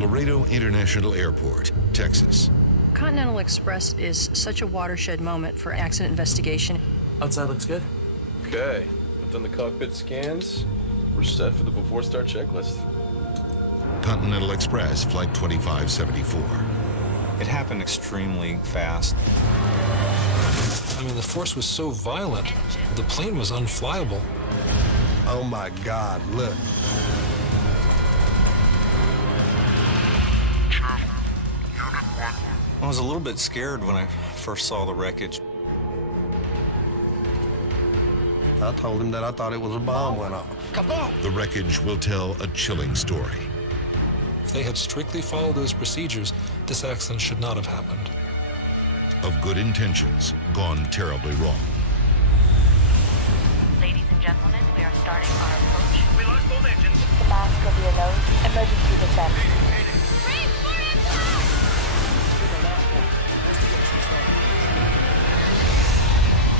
Laredo International Airport, Texas. Continental Express is such a watershed moment for accident investigation. Outside looks good. Okay, I've done the cockpit scans. We're set for the before start checklist. Continental Express Flight 2574. It happened extremely fast. I mean, the force was so violent, the plane was unflyable. Oh my God, look. I was a little bit scared when I first saw the wreckage. I told him that I thought it was a bomb went off. Kaboom! The wreckage will tell a chilling story. If they had strictly followed those procedures, this accident should not have happened. Of good intentions gone terribly wrong. Ladies and gentlemen, we are starting our approach. We lost both engines. The mask over your nose. Emergency descent.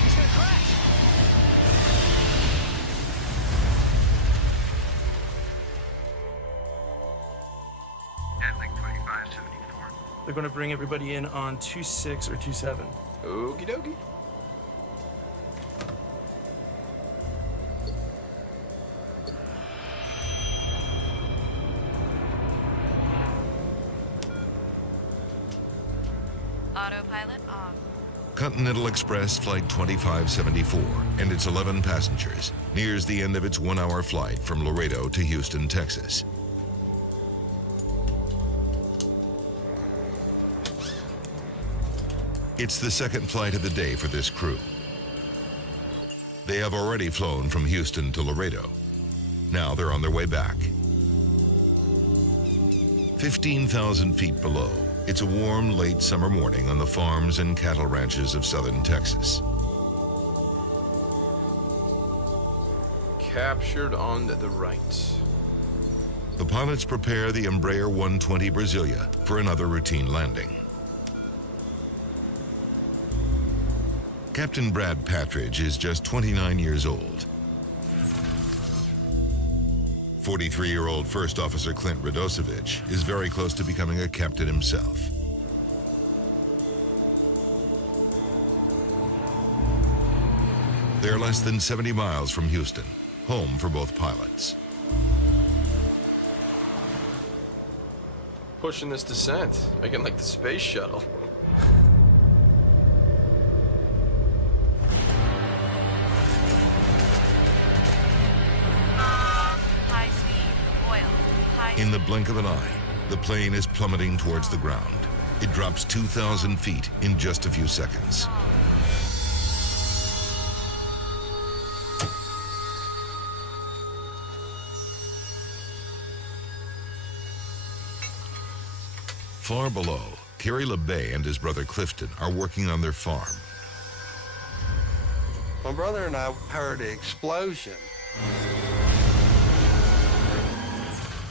He's gonna crash. Handling 2574. They're going to bring everybody in on 26 or 27. Okie dokie. Autopilot off. Continental Express Flight 2574 and its 11 passengers nears the end of its 1-hour flight from Laredo to Houston, Texas. It's the second flight of the day for this crew. They have already flown from Houston to Laredo. Now they're on their way back. 15,000 feet below, it's a warm, late summer morning on the farms and cattle ranches of southern Texas. Captured on the right. The pilots prepare the Embraer 120 Brasilia for another routine landing. Captain Brad Patridge is just 29 years old. 43-year-old First Officer Clint Radosevich is very close to becoming a captain himself. They're less than 70 miles from Houston, home for both pilots. Pushing this descent, making like the space shuttle. In the blink of an eye, the plane is plummeting towards the ground. It drops 2,000 feet in just a few seconds. Far below, Kerry LeBay and his brother Clifton are working on their farm. My brother and I heard an explosion.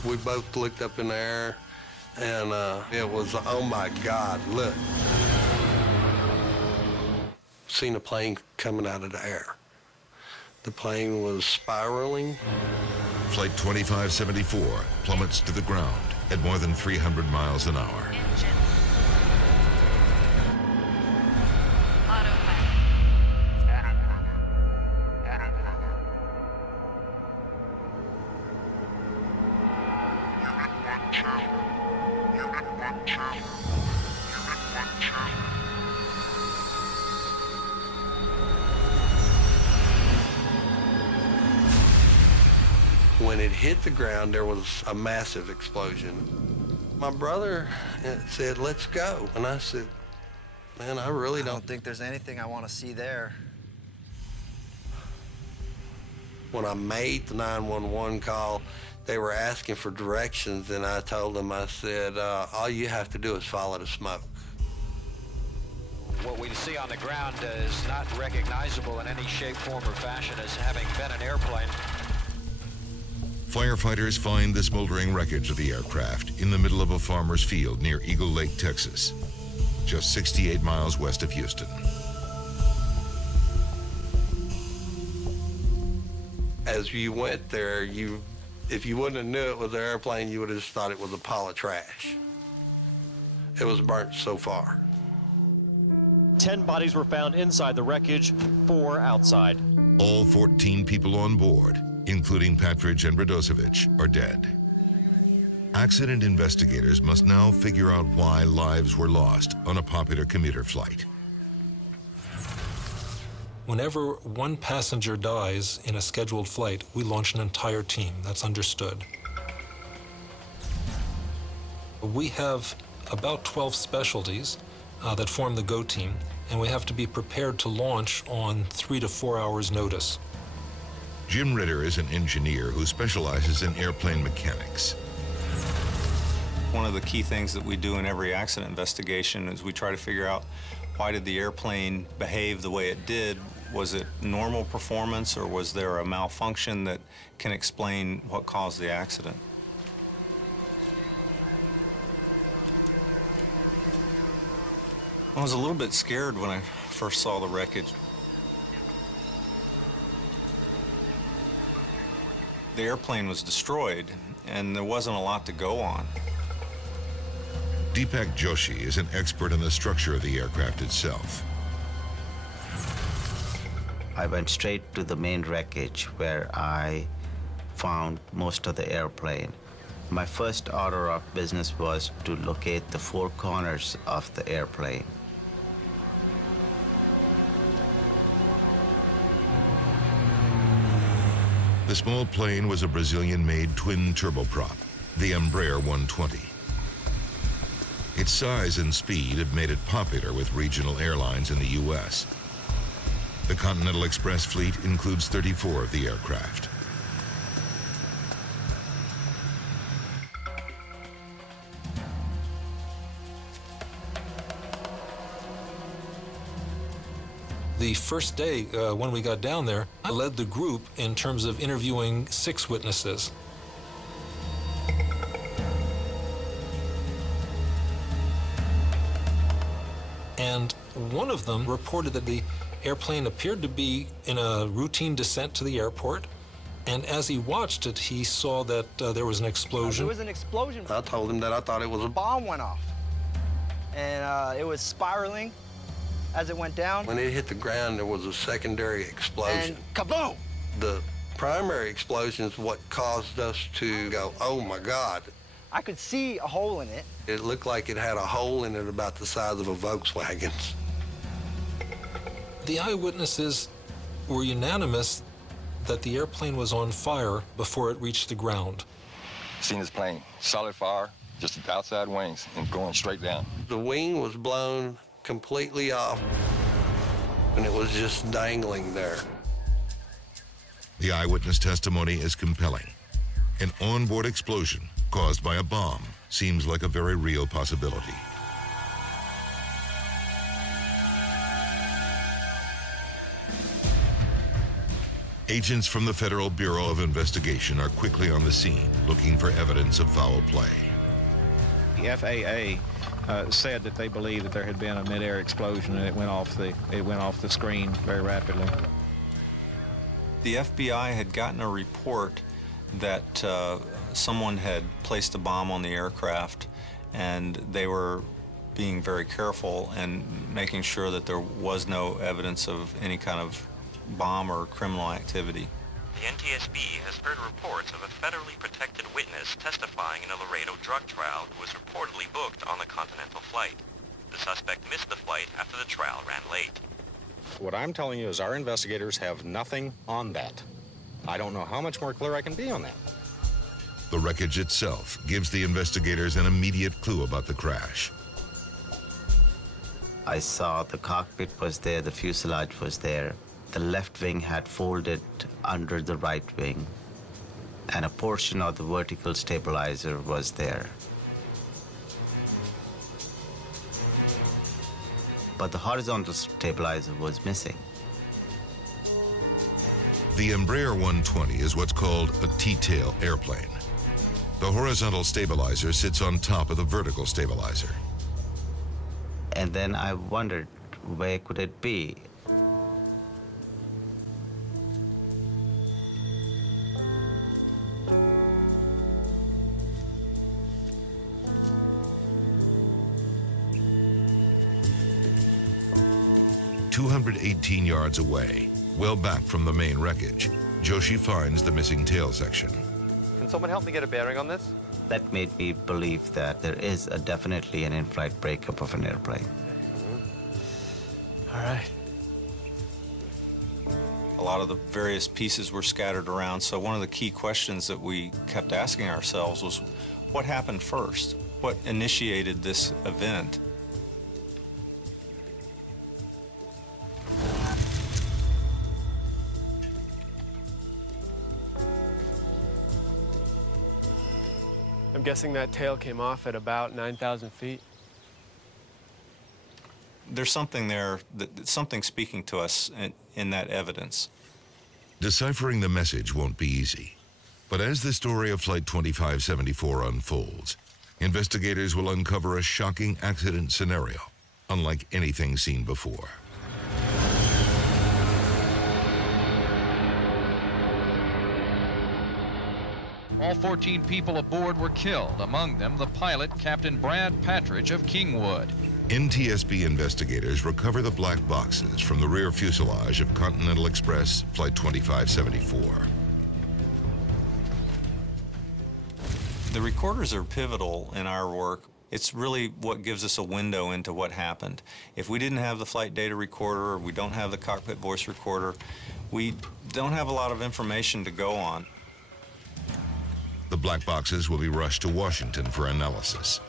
We both looked up in the air, and it was, oh my God, look. Seen a plane coming out of the air. The plane was spiraling. Flight 2574 plummets to the ground at more than 300 miles an hour. When it hit the ground, there was a massive explosion. My brother said, let's go. And I said, man, I really don't think there's anything I want to see there. When I made the 911 call, they were asking for directions, and I told them, I said, all you have to do is follow the smoke. What we see on the ground is not recognizable in any shape, form, or fashion as having been an airplane. Firefighters find the smoldering wreckage of the aircraft in the middle of a farmer's field near Eagle Lake, Texas, just 68 miles west of Houston. As you went there, you If you wouldn't have knew it was an airplane, you would have just thought it was a pile of trash. It was burnt so far. 10 bodies were found inside the wreckage, 4 outside. All 14 people on board, including Patridge and Radosevic, are dead. Accident investigators must now figure out why lives were lost on a popular commuter flight. Whenever one passenger dies in a scheduled flight, we launch an entire team. That's understood. We have about 12 specialties that form the GO team, and we have to be prepared to launch on 3 to 4 hours notice. Jim Ritter is an engineer who specializes in airplane mechanics. One of the key things that we do in every accident investigation is we try to figure out, why did the airplane behave the way it did? Was it normal performance, or was there a malfunction that can explain what caused the accident? I was a little bit scared when I first saw the wreckage. The airplane was destroyed, and there wasn't a lot to go on. Deepak Joshi is an expert in the structure of the aircraft itself. I went straight to the main wreckage where I found most of the airplane. My first order of business was to locate the 4 corners of the airplane. The small plane was a Brazilian-made twin turboprop, the Embraer 120. Its size and speed have made it popular with regional airlines in the U.S. The Continental Express Fleet includes 34 of the aircraft. The first day when we got down there, I led the group in terms of interviewing 6 witnesses. And one of them reported that the airplane appeared to be in a routine descent to the airport, and as he watched it, he saw that there was an explosion. There was an explosion. I told him that I thought it was a Bomb went off, and it was spiraling as it went down. When it hit the ground, there was a secondary explosion. And kaboom! The primary explosion is what caused us to go, oh my God. I could see a hole in it. It looked like it had a hole in it about the size of a Volkswagen. The eyewitnesses were unanimous that the airplane was on fire before it reached the ground. Seen this plane, solid fire, just the outside wings and going straight down. The wing was blown completely off, and it was just dangling there. The eyewitness testimony is compelling. An onboard explosion caused by a bomb seems like a very real possibility. Agents from the Federal Bureau of Investigation are quickly on the scene looking for evidence of foul play. The FAA said that they believed that there had been a mid-air explosion and it went off the screen very rapidly. The FBI had gotten a report that someone had placed a bomb on the aircraft, and they were being very careful and making sure that there was no evidence of any kind of bomb or criminal activity. The NTSB has heard reports of a federally protected witness testifying in a Laredo drug trial who was reportedly booked on the Continental flight. The suspect missed the flight after the trial ran late. What I'm telling you is our investigators have nothing on that. I don't know how much more clear I can be on that. The wreckage itself gives the investigators an immediate clue about the crash. I saw the cockpit was there, the fuselage was there. The left wing had folded under the right wing, and a portion of the vertical stabilizer was there. But the horizontal stabilizer was missing. The Embraer 120 is what's called a T-tail airplane. The horizontal stabilizer sits on top of the vertical stabilizer. And then I wondered, where could it be? 218 yards away, well back from the main wreckage, Joshi finds the missing tail section. Can someone help me get a bearing on this? That made me believe that there is definitely an in-flight breakup of an airplane. All right. A lot of the various pieces were scattered around, so one of the key questions that we kept asking ourselves was, what happened first? What initiated this event? I'm guessing that tail came off at about 9,000 feet. There's something there, something speaking to us in that evidence. Deciphering the message won't be easy. But as the story of Flight 2574 unfolds, investigators will uncover a shocking accident scenario, unlike anything seen before. All 14 people aboard were killed, among them the pilot, Captain Brad Patridge of Kingwood. NTSB investigators recover the black boxes from the rear fuselage of Continental Express Flight 2574. The recorders are pivotal in our work. It's really what gives us a window into what happened. If we didn't have the flight data recorder, or we don't have the cockpit voice recorder, we don't have a lot of information to go on. The black boxes will be rushed to Washington for analysis.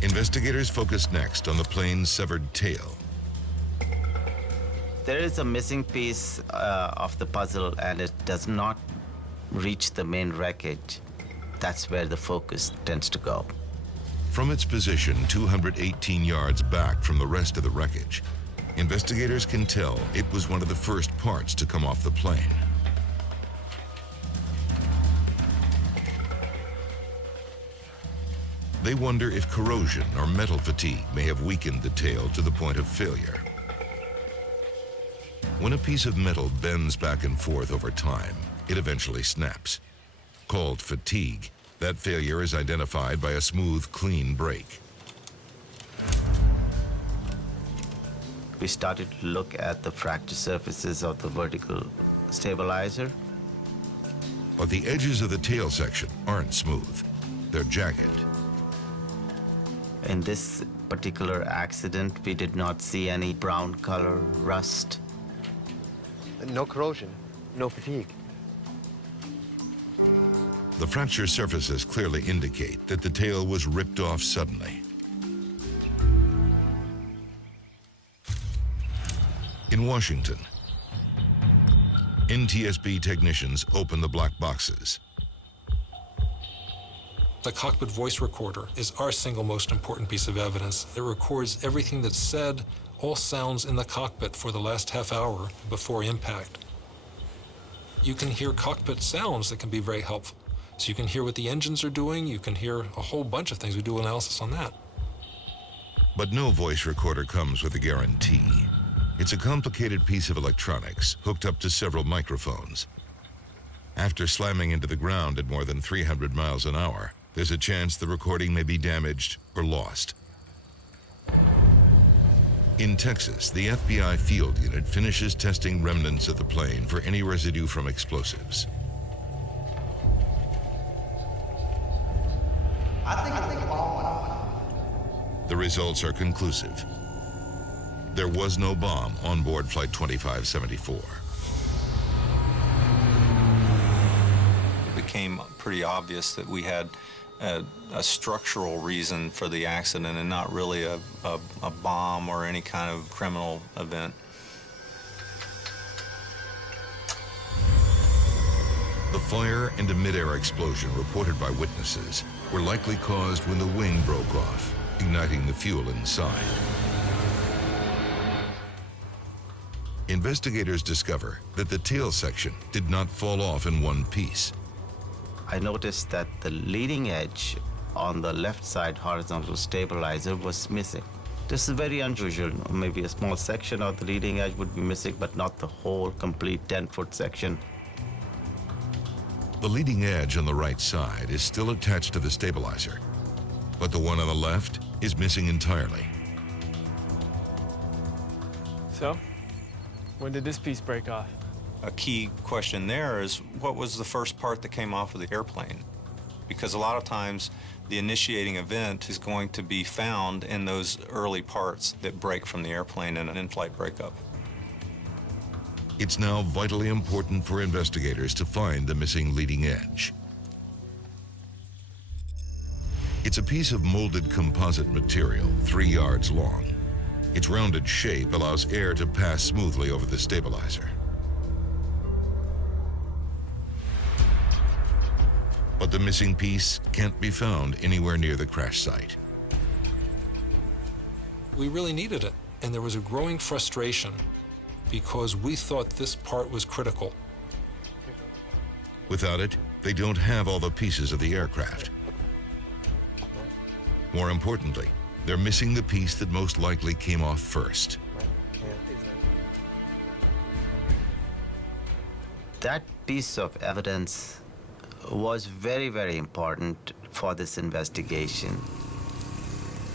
Investigators focus next on the plane's severed tail. There is a missing piece of the puzzle, and it does not reach the main wreckage. That's where the focus tends to go. From its position 218 yards back from the rest of the wreckage, investigators can tell it was one of the first parts to come off the plane. They wonder if corrosion or metal fatigue may have weakened the tail to the point of failure. When a piece of metal bends back and forth over time, it eventually snaps. Called fatigue, that failure is identified by a smooth, clean break. We started to look at the fracture surfaces of the vertical stabilizer. But the edges of the tail section aren't smooth. They're jagged. In this particular accident, we did not see any brown color rust. No corrosion, no fatigue. The fracture surfaces clearly indicate that the tail was ripped off suddenly. In Washington, NTSB technicians open the black boxes. The cockpit voice recorder is our single most important piece of evidence. It records everything that's said, all sounds in the cockpit for the last half hour before impact. You can hear cockpit sounds that can be very helpful. So you can hear what the engines are doing, you can hear a whole bunch of things. We do analysis on that. But no voice recorder comes with a guarantee. It's a complicated piece of electronics hooked up to several microphones. After slamming into the ground at more than 300 miles an hour, there's a chance the recording may be damaged or lost. In Texas, the FBI field unit finishes testing remnants of the plane for any residue from explosives. I think a bomb went off. The results are conclusive. There was no bomb on board Flight 2574. It became pretty obvious that we had a structural reason for the accident and not really a bomb or any kind of criminal event. The fire and a mid-air explosion reported by witnesses were likely caused when the wing broke off, igniting the fuel inside. Investigators discover that the tail section did not fall off in one piece. I noticed that the leading edge on the left side horizontal stabilizer was missing. This is very unusual. Maybe a small section of the leading edge would be missing, but not the whole complete 10-foot section. The leading edge on the right side is still attached to the stabilizer, but the one on the left is missing entirely. So, when did this piece break off? A key question there is, what was the first part that came off of the airplane? Because a lot of times, the initiating event is going to be found in those early parts that break from the airplane in an in-flight breakup. It's now vitally important for investigators to find the missing leading edge. It's a piece of molded composite material, 3 yards long. Its rounded shape allows air to pass smoothly over the stabilizer. But the missing piece can't be found anywhere near the crash site. We really needed it, and there was a growing frustration because we thought this part was critical. Without it, they don't have all the pieces of the aircraft. More importantly, they're missing the piece that most likely came off first. That piece of evidence was very, very important for this investigation.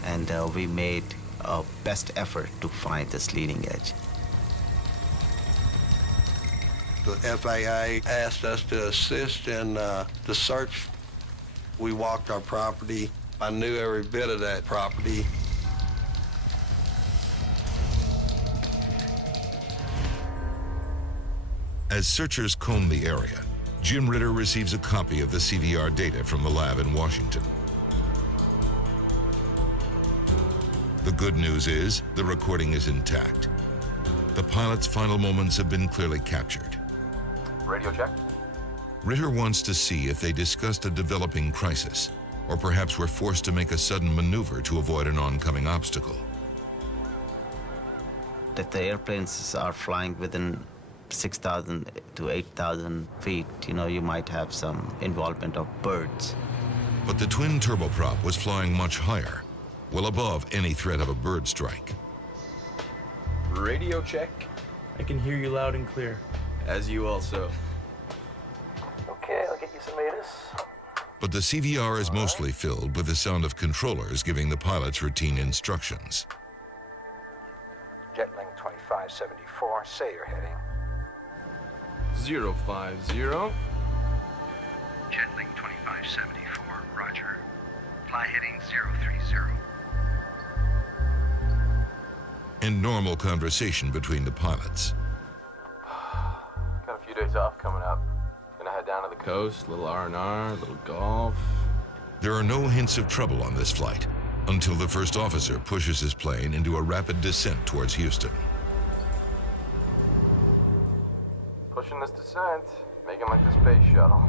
And we made our best effort to find this leading edge. The FAA asked us to assist in the search. We walked our property. I knew every bit of that property. As searchers comb the area, Jim Ritter receives a copy of the CVR data from the lab in Washington. The good news is the recording is intact. The pilot's final moments have been clearly captured. Radio check. Ritter wants to see if they discussed a developing crisis, or perhaps were forced to make a sudden maneuver to avoid an oncoming obstacle. If the airplanes are flying within 6,000 to 8,000 feet, you might have some involvement of birds. But the twin turboprop was flying much higher, well above any threat of a bird strike. Radio check. I can hear you loud and clear. As you also. Okay, I'll get you some ATIS. But the CVR is mostly filled with the sound of controllers giving the pilots routine instructions. Jetling 2574, say your heading. 050. Jetling 2574, roger. Fly heading 030. And normal conversation between the pilots. Got a few days off coming up. Gonna head down to the coast, little R&R, little golf. There are no hints of trouble on this flight until the first officer pushes his plane into a rapid descent towards Houston. Pushing this descent, making like the space shuttle.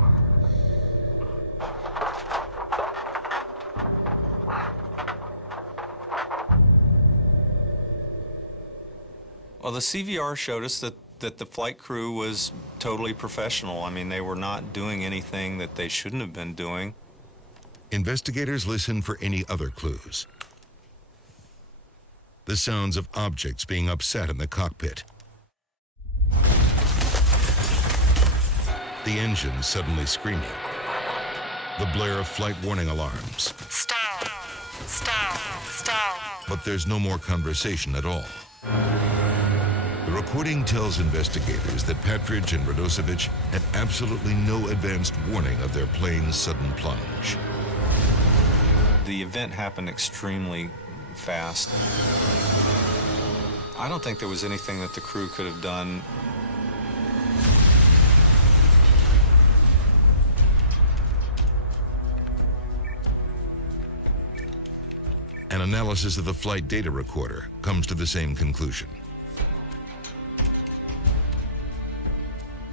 Well, the CVR showed us that the flight crew was totally professional. I mean, they were not doing anything that they shouldn't have been doing. Investigators listen for any other clues. The sounds of objects being upset in the cockpit. The engine suddenly screaming. The blare of flight warning alarms. Stall. Stall. Stall. But there's no more conversation at all. The recording tells investigators that Patridge and Radosevich had absolutely no advanced warning of their plane's sudden plunge. The event happened extremely fast. I don't think there was anything that the crew could have done. An analysis of the flight data recorder comes to the same conclusion.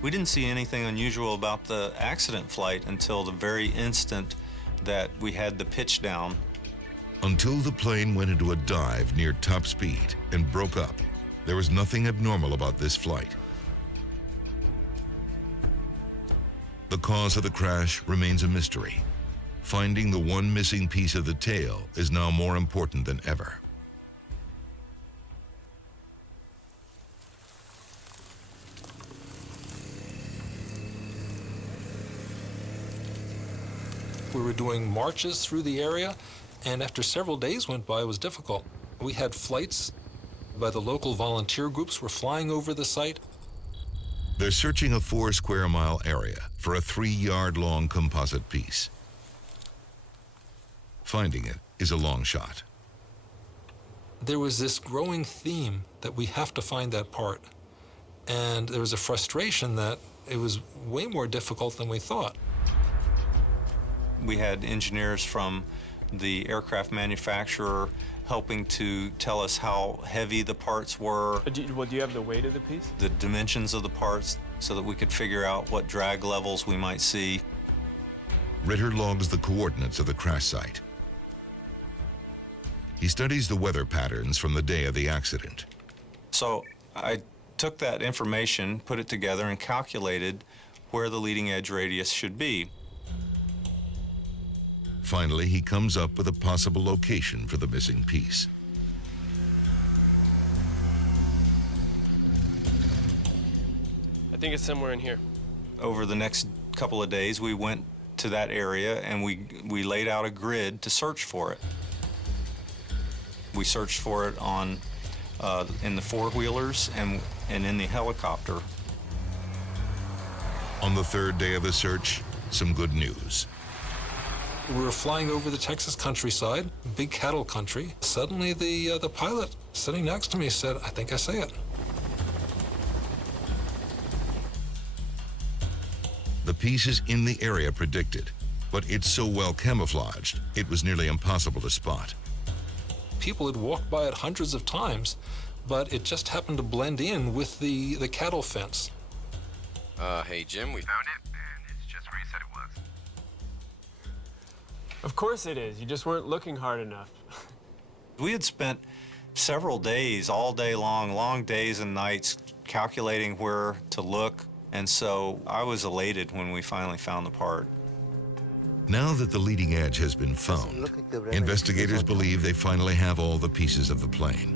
We didn't see anything unusual about the accident flight until the very instant that we had the pitch down. Until the plane went into a dive near top speed and broke up, there was nothing abnormal about this flight. The cause of the crash remains a mystery. Finding the one missing piece of the tail is now more important than ever. We were doing marches through the area, and after several days went by, it was difficult. We had flights by the local volunteer groups were flying over the site. They're searching a 4 square mile area for a 3-yard-long composite piece. Finding it is a long shot. There was this growing theme that we have to find that part. And there was a frustration that it was way more difficult than we thought. We had engineers from the aircraft manufacturer helping to tell us how heavy the parts were. Do you have the weight of the piece? The dimensions of the parts so that we could figure out what drag levels we might see. Ritter logs the coordinates of the crash site. He studies the weather patterns from the day of the accident. So I took that information, put it together, and calculated where the leading edge radius should be. Finally, he comes up with a possible location for the missing piece. I think it's somewhere in here. Over the next couple of days, we went to that area and we laid out a grid to search for it. We searched for it in the four-wheelers and in the helicopter. On the 3rd day of the search, some good news. We were flying over the Texas countryside, big cattle country. Suddenly the pilot sitting next to me said, "I think I see it." The piece is in the area predicted, but it's so well camouflaged, it was nearly impossible to spot. People had walked by it hundreds of times, but it just happened to blend in with the cattle fence. Hey, Jim, we found it, and it's just where you said it was. Of course it is. You just weren't looking hard enough. We had spent several days, all day long, long days and nights, calculating where to look, and so I was elated when we finally found the part. Now that the leading edge has been found, investigators believe they finally have all the pieces of the plane.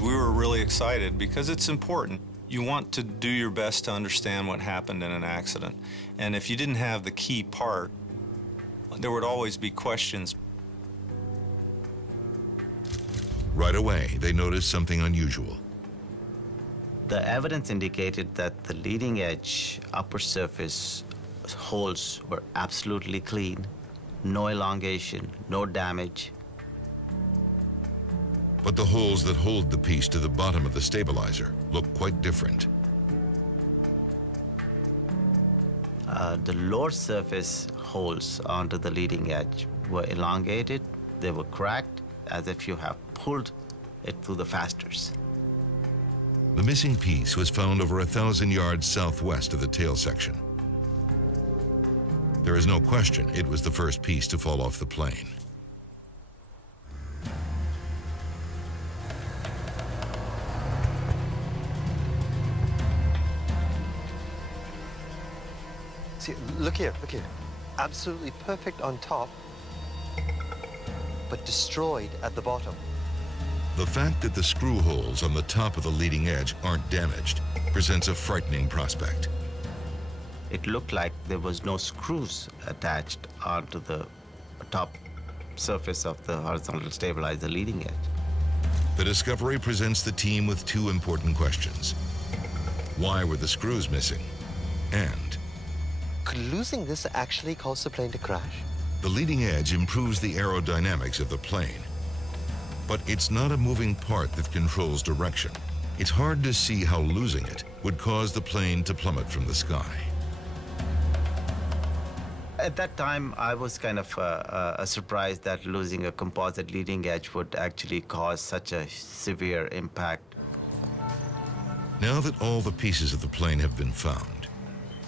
We were really excited because it's important. You want to do your best to understand what happened in an accident. And if you didn't have the key part, there would always be questions. Right away, they noticed something unusual. The evidence indicated that the leading edge upper surface holes were absolutely clean, no elongation, no damage. But the holes that hold the piece to the bottom of the stabilizer look quite different. The lower surface holes onto the leading edge were elongated, they were cracked, as if you have pulled it through the fasteners. The missing piece was found over 1,000 yards southwest of the tail section. There is no question it was the first piece to fall off the plane. See, look here, look here. Absolutely perfect on top, but destroyed at the bottom. The fact that the screw holes on the top of the leading edge aren't damaged presents a frightening prospect. It looked like there was no screws attached onto the top surface of the horizontal stabilizer leading edge. The discovery presents the team with 2 important questions. Why were the screws missing? And could losing this actually cause the plane to crash? the leading edge improves the aerodynamics of the plane. But it's not a moving part that controls direction. It's hard to see how losing it would cause the plane to plummet from the sky. At that time, I was kind of surprised that losing a composite leading edge would actually cause such a severe impact. Now that all the pieces of the plane have been found,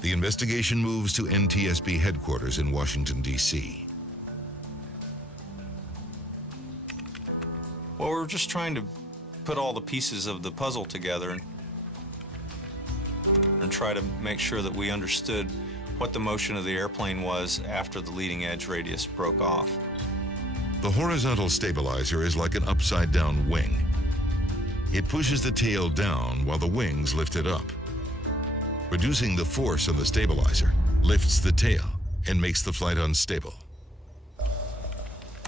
the investigation moves to NTSB headquarters in Washington, D.C. Well, we're just trying to put all the pieces of the puzzle together and try to make sure that we understood what the motion of the airplane was after the leading edge radius broke off. The horizontal stabilizer is like an upside-down wing. It pushes the tail down while the wings lift it up. Reducing the force on the stabilizer lifts the tail and makes the flight unstable.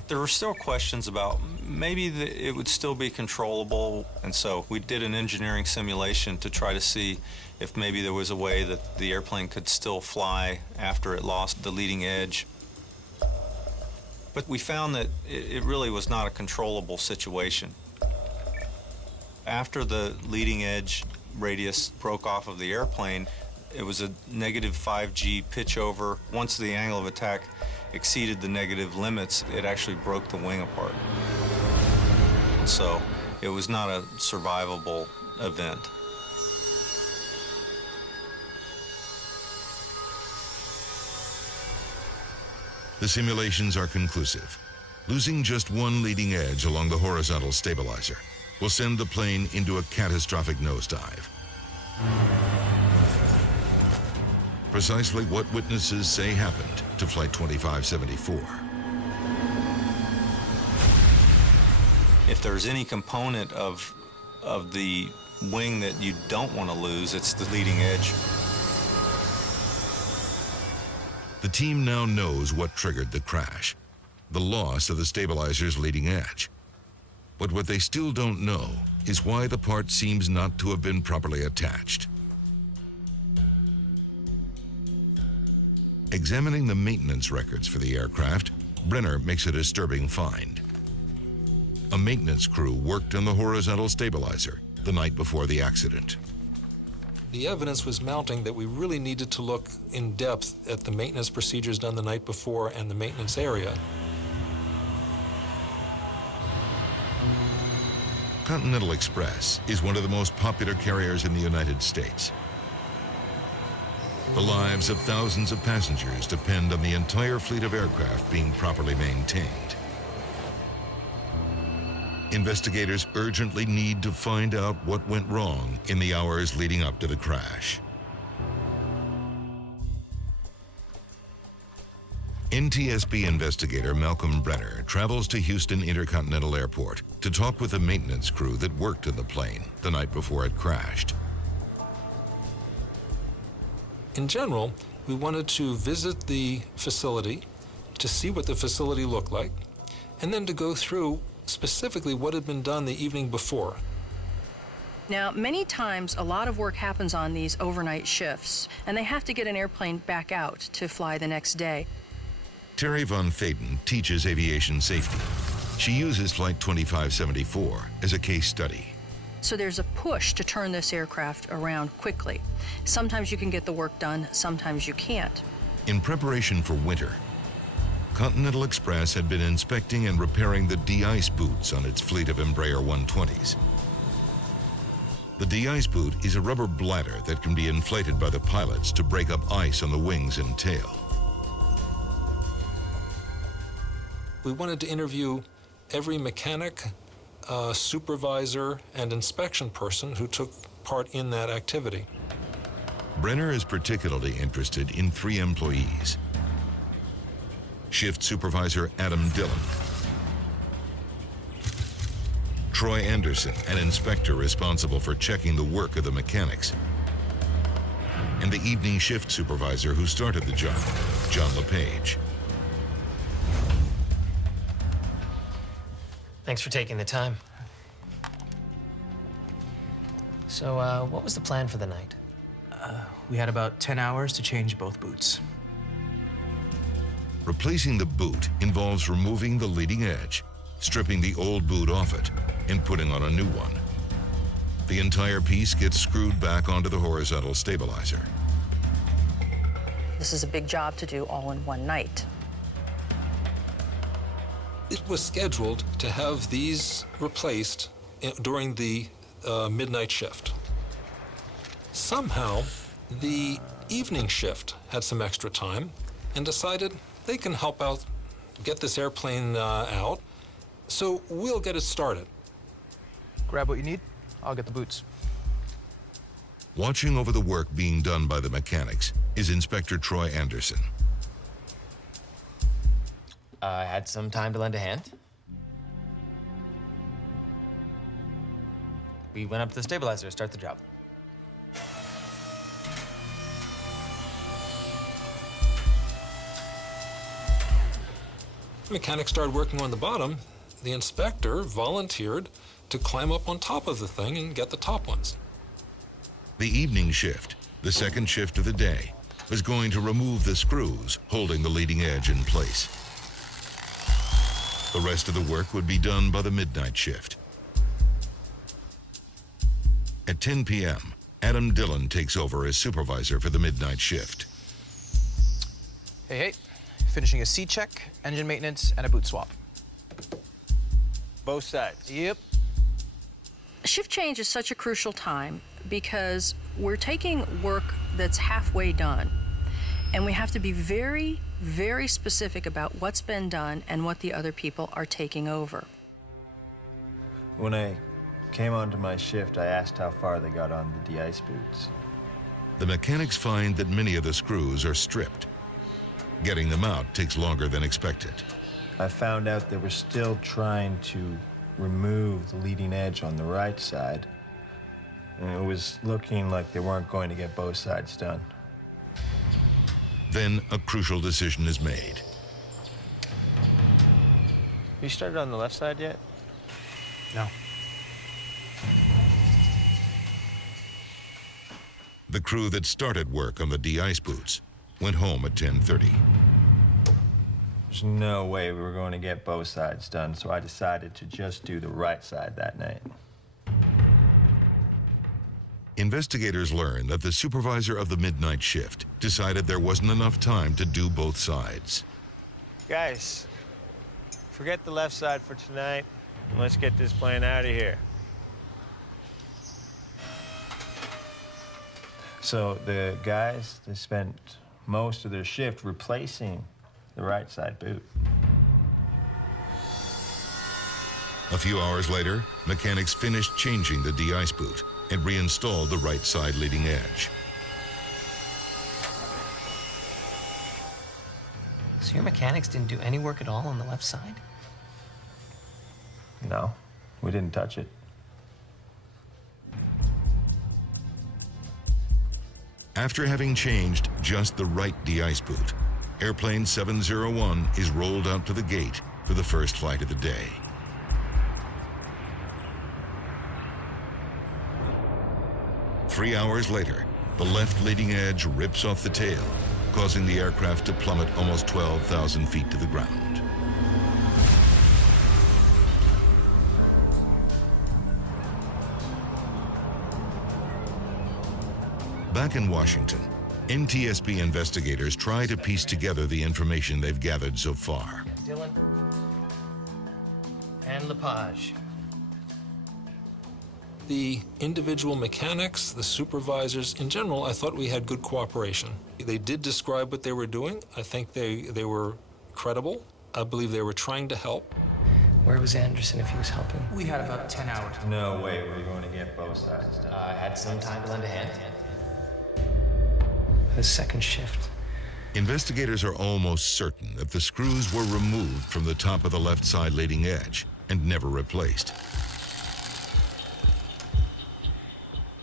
There were still questions about maybe it would still be controllable, and so we did an engineering simulation to try to see if maybe there was a way that the airplane could still fly after it lost the leading edge. But we found that it really was not a controllable situation. After the leading edge radius broke off of the airplane, it was a negative 5G pitch over. Once the angle of attack exceeded the negative limits, it actually broke the wing apart. So it was not a survivable event. The simulations are conclusive. Losing just one leading edge along the horizontal stabilizer will send the plane into a catastrophic nosedive. Precisely what witnesses say happened to Flight 2574. If there's any component of the wing that you don't want to lose, it's the leading edge. The team now knows what triggered the crash, the loss of the stabilizer's leading edge. But what they still don't know is why the part seems not to have been properly attached. Examining the maintenance records for the aircraft, Brenner makes a disturbing find. A maintenance crew worked on the horizontal stabilizer the night before the accident. The evidence was mounting that we really needed to look in depth at the maintenance procedures done the night before and the maintenance area. Continental Express is one of the most popular carriers in the United States. The lives of thousands of passengers depend on the entire fleet of aircraft being properly maintained. Investigators urgently need to find out what went wrong in the hours leading up to the crash. NTSB investigator Malcolm Brenner travels to Houston Intercontinental Airport to talk with the maintenance crew that worked on the plane the night before it crashed. In general, we wanted to visit the facility to see what the facility looked like, and then to go through specifically what had been done the evening before. Now, many times a lot of work happens on these overnight shifts, and they have to get an airplane back out to fly the next day. Terry Von Faden teaches aviation safety. She uses Flight 2574 as a case study. So there's a push to turn this aircraft around quickly. Sometimes you can get the work done, sometimes you can't. In preparation for winter, Continental Express had been inspecting and repairing the de-ice boots on its fleet of Embraer 120s. The de-ice boot is a rubber bladder that can be inflated by the pilots to break up ice on the wings and tail. We wanted to interview every mechanic, supervisor, and inspection person who took part in that activity. Brenner is particularly interested in 3 employees. Shift Supervisor Adam Dillon, Troy Anderson, an inspector responsible for checking the work of the mechanics, and the evening shift supervisor who started the job, John LePage. Thanks for taking the time. So, what was the plan for the night? We had about 10 hours to change both boots. Replacing the boot involves removing the leading edge, stripping the old boot off it, and putting on a new one. The entire piece gets screwed back onto the horizontal stabilizer. This is a big job to do all in one night. It was scheduled to have these replaced during the midnight shift. Somehow, the evening shift had some extra time and decided they can help out get this airplane out, so we'll get it started. Grab what you need. I'll get the boots. Watching over the work being done by the mechanics is Inspector Troy Anderson. I had some time to lend a hand. We went up to the stabilizer to start the job. Mechanics started working on the bottom. The inspector volunteered to climb up on top of the thing and get the top ones. The evening shift, the second shift of the day, was going to remove the screws holding the leading edge in place. The rest of the work would be done by the midnight shift. At 10 p.m., Adam Dillon takes over as supervisor for the midnight shift. Hey, finishing a seat check, engine maintenance, and a boot swap. Both sides. Yep. Shift change is such a crucial time because we're taking work that's halfway done, and we have to be very, very specific about what's been done and what the other people are taking over. When I came onto my shift, I asked how far they got on the de-ice boots. The mechanics find that many of the screws are stripped. Getting them out takes longer than expected. I found out they were still trying to remove the leading edge on the right side, and it was looking like they weren't going to get both sides done. Then a crucial decision is made. You started on the left side yet? No. The crew that started work on the de-ice boots went home at 10:30. There's no way we were going to get both sides done, so I decided to just do the right side that night. Investigators learned that the supervisor of the midnight shift decided there wasn't enough time to do both sides. Guys, forget the left side for tonight, and let's get this plane out of here. So the guys, they spent most of their shift replacing the right side boot. A few hours later, mechanics finished changing the de-ice boot and reinstalled the right side leading edge. So your mechanics didn't do any work at all on the left side? No, we didn't touch it. After having changed just the right de-ice boot, Airplane 701 is rolled out to the gate for the first flight of the day. Three hours later, the left leading edge rips off the tail, causing the aircraft to plummet almost 12,000 feet to the ground. Back in Washington, NTSB investigators try to piece together the information they've gathered so far. Dillon and Lepage. The individual mechanics, the supervisors, in general, I thought we had good cooperation. They did describe what they were doing. I think they were credible. I believe they were trying to help. Where was Anderson if he was helping? We had about 10 hours. No way we're going to get both sides done. I had some time to lend a hand. The second shift. Investigators are almost certain that the screws were removed from the top of the left side leading edge and never replaced.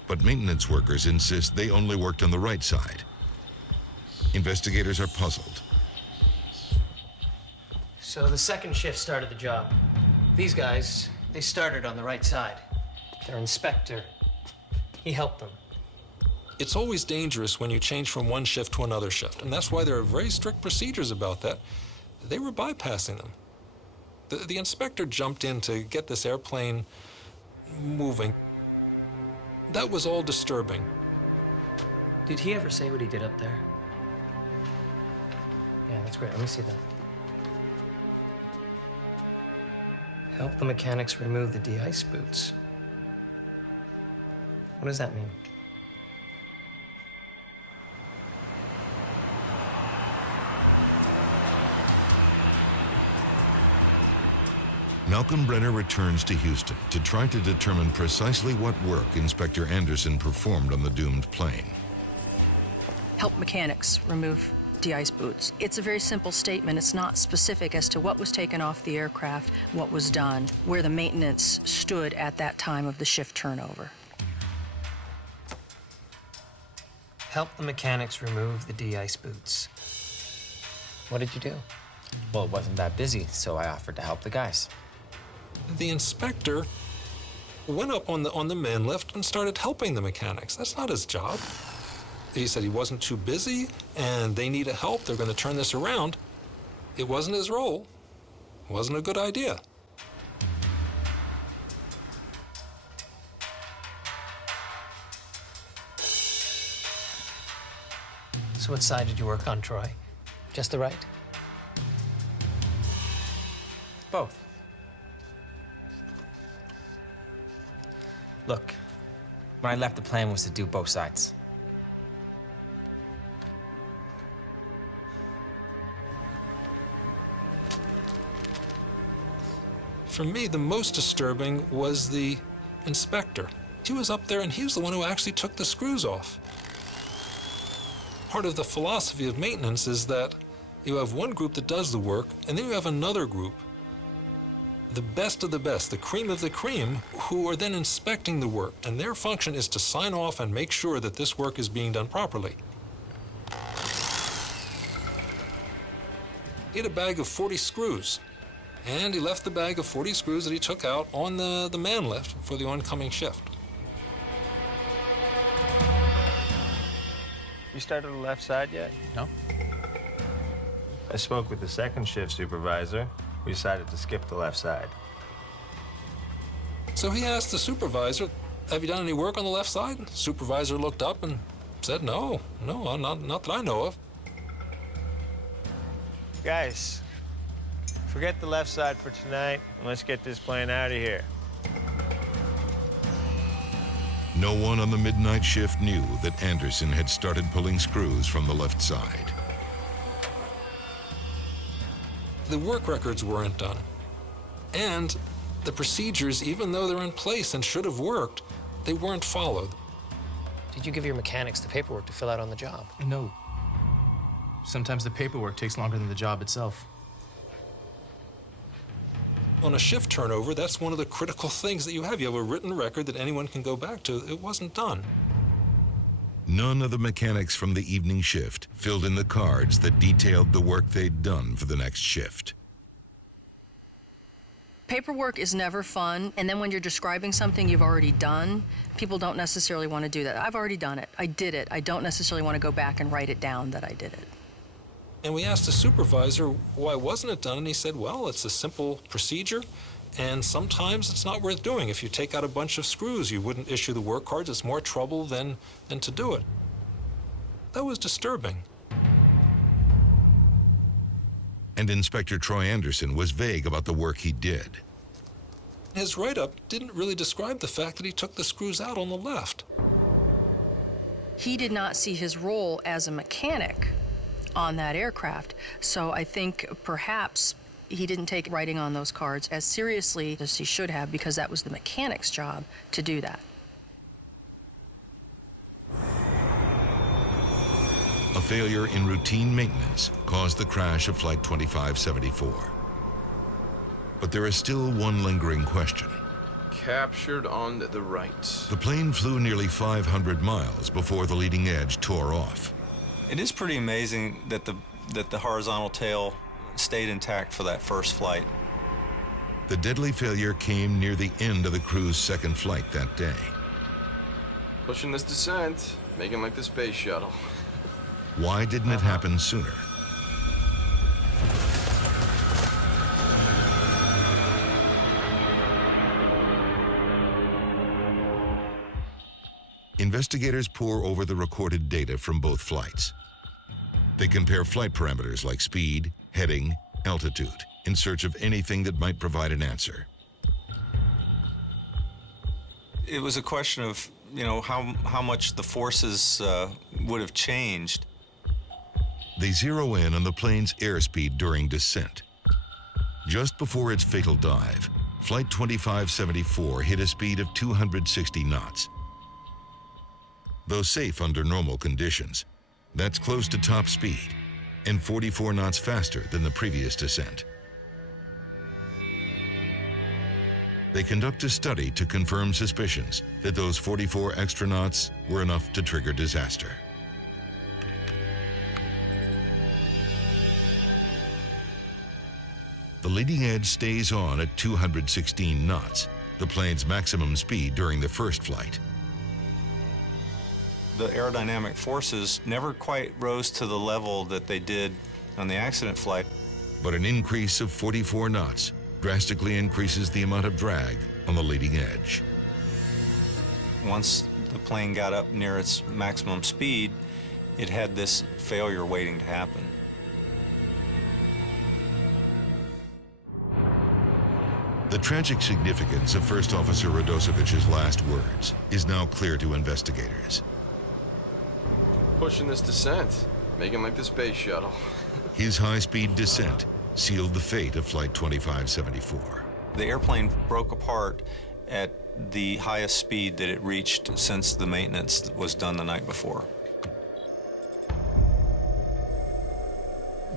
But maintenance workers insist they only worked on the right side. Investigators are puzzled. So the second shift started the job. These guys, they started on the right side. Their inspector, he helped them. It's always dangerous when you change from one shift to another shift, and that's why there are very strict procedures about that. They were bypassing them. The inspector jumped in to get this airplane moving. That was all disturbing. Did he ever say what he did up there? Yeah, that's great. Let me see that. Help the mechanics remove the de-ice boots. What does that mean? Malcolm Brenner returns to Houston to try to determine precisely what work Inspector Anderson performed on the doomed plane. Help mechanics remove de-ice boots. It's a very simple statement. It's not specific as to what was taken off the aircraft, what was done, where the maintenance stood at that time of the shift turnover. Help the mechanics remove the de-ice boots. What did you do? Well, it wasn't that busy, so I offered to help the guys. The inspector went up on the man lift and started helping the mechanics. That's not his job. He said he wasn't too busy and they needed help. They're going to turn this around. It wasn't his role. It wasn't a good idea. So what side did you work on, Troy? Just the right? Both. Look, when I left, the plan was to do both sides. For me, the most disturbing was the inspector. He was up there and he was the one who actually took the screws off. Part of the philosophy of maintenance is that you have one group that does the work, and then you have another group, the best of the best, the cream of the cream, who are then inspecting the work, and their function is to sign off and make sure that this work is being done properly. He had a bag of 40 screws, and he left the bag of 40 screws that he took out on the man lift for the oncoming shift. You started the left side yet? No. I spoke with the second shift supervisor. We decided to skip the left side. So he asked the supervisor, have you done any work on the left side? The supervisor looked up and said, no, not that I know of. Guys, forget the left side for tonight, and let's get this plane out of here. No one on the midnight shift knew that Anderson had started pulling screws from the left side. The work records weren't done. And the procedures, even though they're in place and should have worked, they weren't followed. Did you give your mechanics the paperwork to fill out on the job? No. Sometimes the paperwork takes longer than the job itself. On a shift turnover, that's one of the critical things that you have. You have a written record that anyone can go back to. It wasn't done. None of the mechanics from the evening shift filled in the cards that detailed the work they'd done for the next shift. Paperwork is never fun, and then when you're describing something you've already done, people don't necessarily want to do that. I've already done it. I did it. I don't necessarily want to go back and write it down that I did it. And we asked the supervisor, why wasn't it done? And he said, well, it's a simple procedure, and sometimes it's not worth doing. If you take out a bunch of screws, you wouldn't issue the work cards. It's more trouble than to do it. That was disturbing. And Inspector Troy Anderson was vague about the work he did. His write-up didn't really describe the fact that he took the screws out on the left. He did not see his role as a mechanic on that aircraft, so I think perhaps he didn't take writing on those cards as seriously as he should have, because that was the mechanic's job to do that. A failure in routine maintenance caused the crash of Flight 2574. But there is still one lingering question. Captured on the right. The plane flew nearly 500 miles before the leading edge tore off. It is pretty amazing that the horizontal tail stayed intact for that first flight. The deadly failure came near the end of the crew's second flight that day. Pushing this descent, making like the space shuttle. Why didn't it happen sooner? Investigators pore over the recorded data from both flights. They compare flight parameters like speed, heading, altitude, in search of anything that might provide an answer. It was a question of, how much the forces would have changed. They zero in on the plane's airspeed during descent. Just before its fatal dive, Flight 2574 hit a speed of 260 knots. Though safe under normal conditions, that's close to top speed and 44 knots faster than the previous descent. They conduct a study to confirm suspicions that those 44 extra knots were enough to trigger disaster. the leading edge stays on at 216 knots, the plane's maximum speed during the first flight. The aerodynamic forces never quite rose to the level that they did on the accident flight. But an increase of 44 knots drastically increases the amount of drag on the leading edge. Once the plane got up near its maximum speed, it had this failure waiting to happen. The tragic significance of First Officer Radosevich's last words is now clear to investigators. Pushing this descent, making like the space shuttle. His high-speed descent sealed the fate of Flight 2574. The airplane broke apart at the highest speed that it reached since the maintenance was done the night before.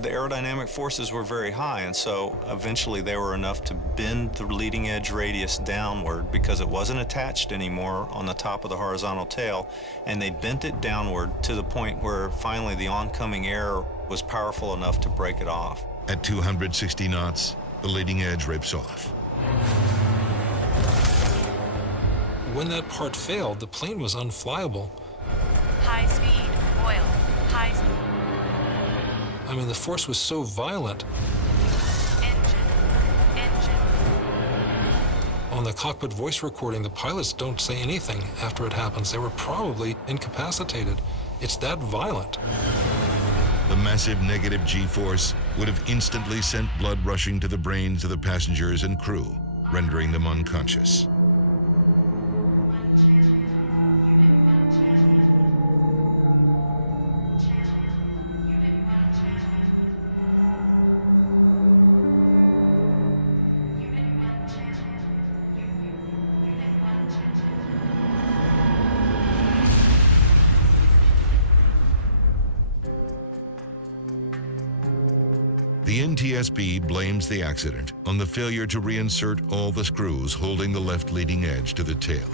The aerodynamic forces were very high, and so eventually they were enough to bend the leading edge radius downward because it wasn't attached anymore on the top of the horizontal tail, and they bent it downward to the point where finally the oncoming air was powerful enough to break it off. At 260 knots, the leading edge rips off. When that part failed, the plane was unflyable. High speed, oil, high speed. I mean, the force was so violent. Engine. On the cockpit voice recording, the pilots don't say anything after it happens. They were probably incapacitated. It's that violent. The massive negative G-force would have instantly sent blood rushing to the brains of the passengers and crew, rendering them unconscious. The NTSB blames the accident on the failure to reinsert all the screws holding the left leading edge to the tail.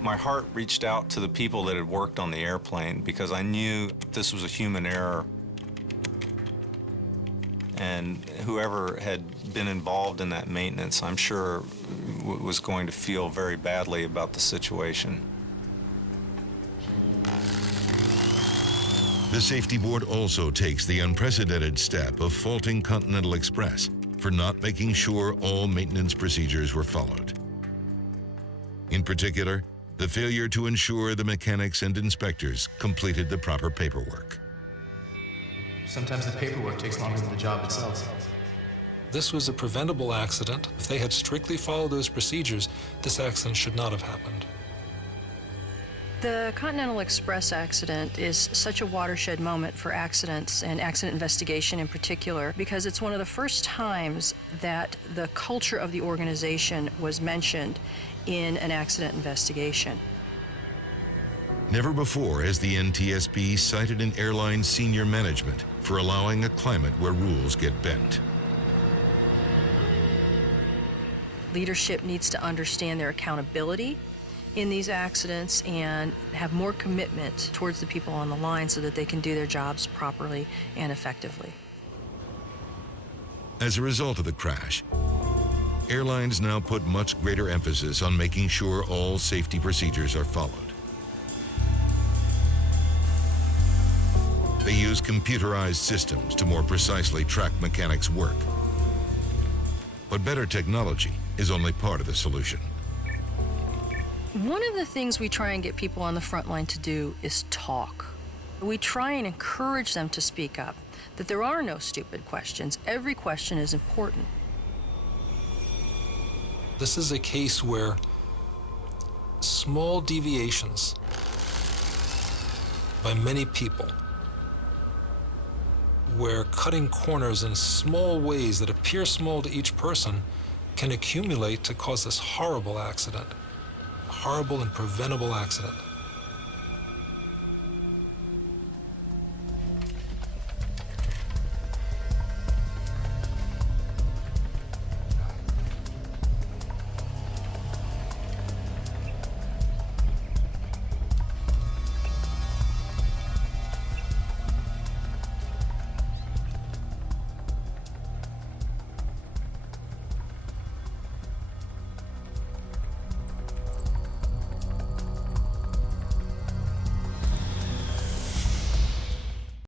My heart reached out to the people that had worked on the airplane because I knew this was a human error. And whoever had been involved in that maintenance, I'm sure, was going to feel very badly about the situation. The safety board also takes the unprecedented step of faulting Continental Express for not making sure all maintenance procedures were followed. In particular, the failure to ensure the mechanics and inspectors completed the proper paperwork. Sometimes the paperwork takes longer than the job itself. This was a preventable accident. If they had strictly followed those procedures, this accident should not have happened. The Continental Express accident is such a watershed moment for accidents and accident investigation in particular because it's one of the first times that the culture of the organization was mentioned in an accident investigation. Never before has the NTSB cited an airline's senior management for allowing a climate where rules get bent. Leadership needs to understand their accountability in these accidents and have more commitment towards the people on the line so that they can do their jobs properly and effectively. As a result of the crash, airlines now put much greater emphasis on making sure all safety procedures are followed. They use computerized systems to more precisely track mechanics' work. But better technology is only part of the solution. One of the things we try and get people on the front line to do is talk. We try and encourage them to speak up, that there are no stupid questions. Every question is important. This is a case where small deviations by many people, where cutting corners in small ways that appear small to each person can accumulate to cause this horrible accident. Horrible and preventable accident.